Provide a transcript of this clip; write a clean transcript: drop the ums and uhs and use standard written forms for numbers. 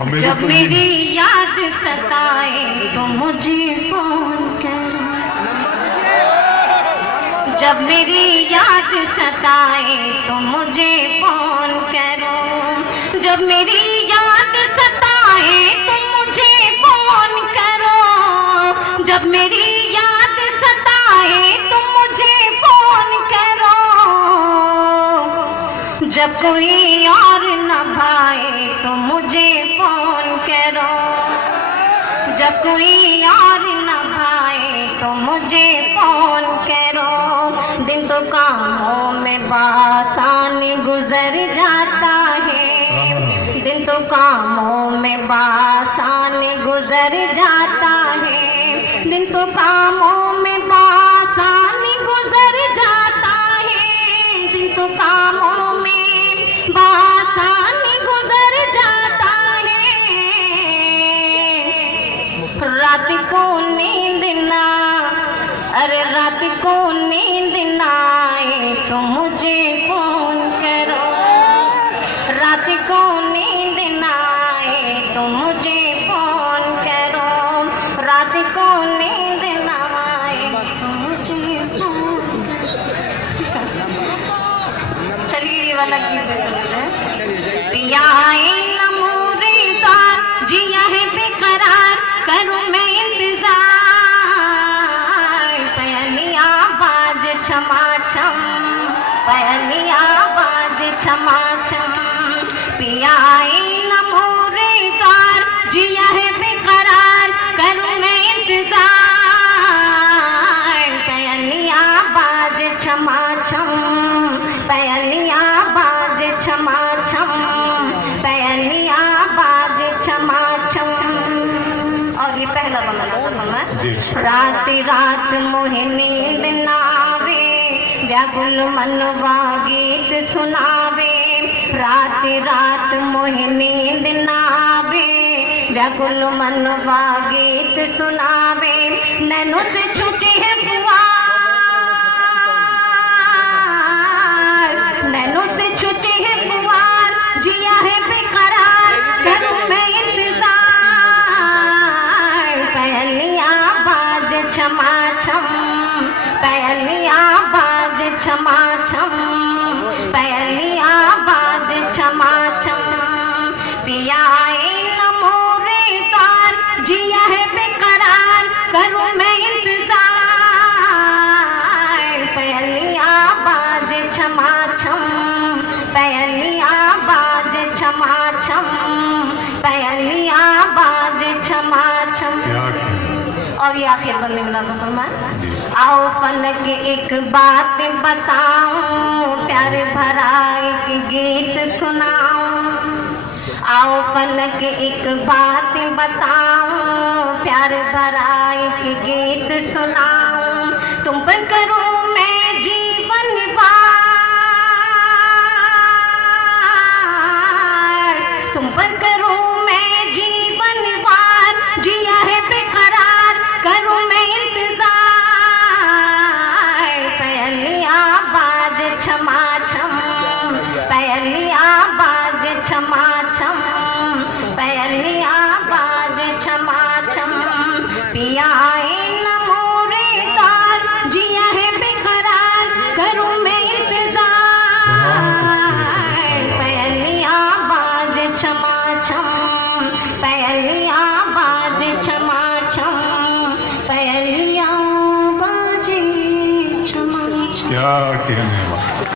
जब मेरी याद सताए तो मुझे फोन करो, जब मेरी याद सताए तो मुझे फोन करो, जब मेरी याद सताए तो मुझे फोन करो, जब मेरी याद सताए तो मुझे फोन करो, जब कोई और न भाए तो मुझे फोन करो, जब कोई और न भाए तो मुझे फोन करो। दिन तो कामों में बासानी गुजर जाता है, दिन तो कामों में बासानी गुजर जाता है, दिन तो कामों में बासानी गुजर जाता है, दिन तो कामों में बासानी गुजर जाता है। रात को नींद ना, अरे रात को नींद ना आए तो मुझे फोन करो, रात को नींद ना आए तो मुझे फोन करो, रात को नींद ना आए तो मुझे फोन करो। चलिए ये वाला गीत सुनते हैं। पिया न मोरे तार जिया है बेकरार, करूं मैं इंतजार, पयलिया बाज छमा छम, पयलिया बाज छमा छम। पिया न मोरे तार जिया है बेकरार, करूं मैं इंतजार, पयलिया बाज छमा छम, पयलिया बाज छमा छम, पयलिया बाज छमा छम। और ये पहला बंदा रात रात मोहे नींद नावे, व्याकुल मनवा गीत सुनावे, रात रात मोहे नींद नावे, व्याकुल मनवा गीत सुनावे। नैनों से छूटी है पुआर, नैनों से छूटी है पुआर, जिया है बेकरार, करूं मैं इंतजार, पयलिया बाज छमा छम, पयलिया बाज छमा छम, पयलिया बाज छमा छम। पिया न मोरे तार जिया है बेकरार, करूं मैं इंतजार, पयलिया बाज छमा छम, पयलिया बाज छमा छम, पयलिया बाज छमा छम। और ये आखिर बंदे में नाज़ फरमाए। आओ फलक एक बात बताऊं, प्यार भरा एक गीत सुनाऊं, आओ फलक एक बात बताऊं, प्यार भरा एक गीत सुनाऊं। तुम पर करूं मैं जीवन वार, तुम पर करूं मैं जीवन वार, जिया है बेकरार, करूं मैं इंतजार, पयलिया बाज छमा छम, पयलिया बाज छमा छम, पयलिया बाज छमा छम। पिया न मोरे तार जिया है बेकरार, करूं मैं इंतजार, पयलिया बाज छमा छम, पयलिया बाज छमा छम, पयलिया बाज छमा छम। क्या कहने वाला।